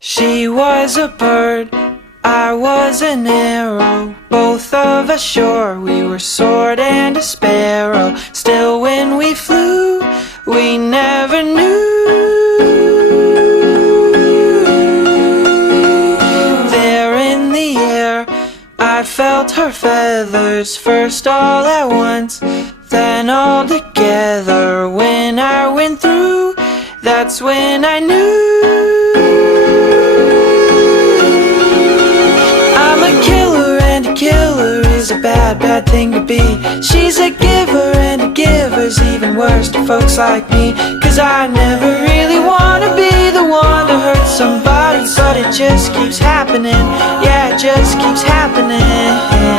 She was a bird, I was an arrow. Both of us sure we were sword and a sparrow. Still when we flew, we never knew. There in the air, I felt her feathers, first all at once, then all together. When I went through, that's when I knew. I'm a killer, and a killer is a bad, bad thing to be. She's a giver, and a giver's even worse to folks like me. Cause I never really wanna be the one to hurt somebody, but it just keeps happening. Yeah, it just keeps happening.